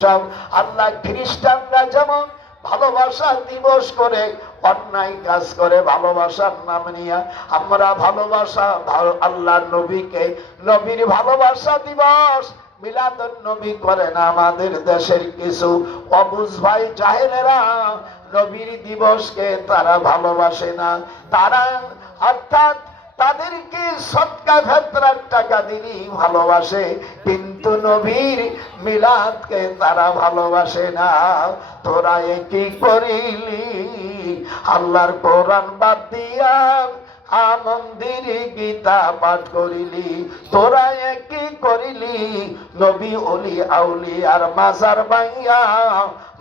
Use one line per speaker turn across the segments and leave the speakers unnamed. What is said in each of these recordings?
আল্লাহ খ্রিস্টানরা যেমন ভালোবাসা দিবস করে, অন্যায় কাজ করে, ভালোবাসার নাম নিয়ে আমরা ভালোবাসা আল্লাহ নবীকে, নবীর ভালোবাসা দিবস মিলাদুন নবী করে না আমাদের দেশের কিছু অবুজ ভাই জাহেলেরা। নবীর দিবসকে তারা ভালোবাসে না। তারা অর্থাৎ তাদেরকে সৎকা ভেতরার টাকা দিলেই ভালোবাসে। কিন্তু নবীর মিলাদকে তারা ভালোবাসে না। তোরা কি করিলি? আল্লাহর কোরআন বাদ দিয়া আ মন্দিরে গীতা পাঠ করিলি, তোরা কি করিলি, নবী, অলি, আউলি আর মাজার বাইয়া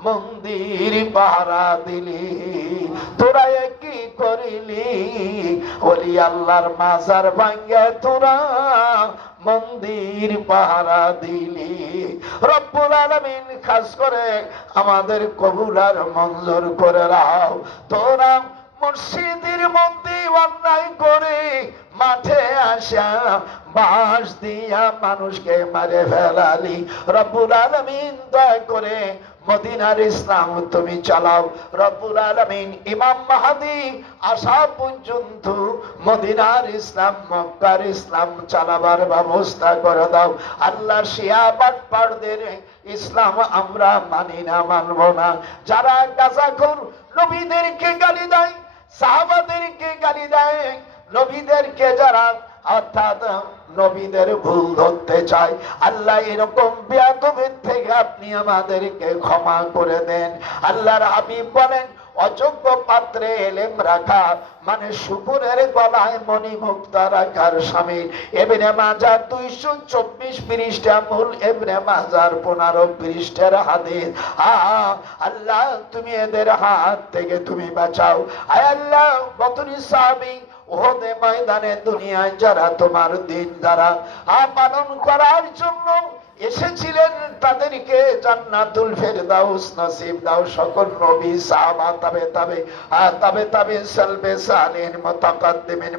মন্দির পাহারা দিলি। তোরা কি করিলি, অলি আল্লাহর মাজার ভাঙ্গা তোরা মন্দির পাহারা দিলি। রব্বুল আলামিন খাস করে আমাদের কবুলার মঞ্জুর করে রাও তোরা করে মাঠে বাঁশ দিয়া মানুষকে মারে ফেলালি। রব্বুল আলামিন দয়া করে মদিনার ইসলাম তুমি চালাও। রব্বুল আলামিন ইমাম মাহাদি আসা পর্যন্ত মদিনার ইসলাম, মক্কার ইসলাম চালাবার ব্যবস্থা করে দাও। আল্লাহ শিয়া ইসলাম আমরা মানি না, মানব না। যারা গাজাখোর নবীদেরকে গালি দেয়, সাহাবাদেরকে গালি দেয়, নবীদেরকে যারা অর্থাৎ নবীদের ভুল ধরতে চায় আল্লাহ এরকম বেয়াদবের থেকে আপনি আমাদেরকে ক্ষমা করে দেন। আল্লাহর হাবিব বলেন, অযোগ্য পাত্রে এলেম রাখা মানে শুকুরের গলায় মণিমুক্তা রাখার স্বামী। এবারে মাজার দুইশো চব্বিশ পৃষ্ঠা, মূল এবারে মাজার পনেরো পৃষ্ঠের হাদিস। আল্লাহ, তুমি এদের হাত থেকে তুমি বাঁচাও। আয় আল্লাহ বতরি সাহাবি ওহদে ময়দানে দুনিয়ায় যারা তোমার দিন দ্বারা পালন করার জন্য এসেছিলেন, তাদেরকে জান্নাতুল ফেরদাউস নসিব দাও। সকল নবী সাহাবা তবে তবে তবে তবে সালবে সালের মুতাকাদ্দিমিন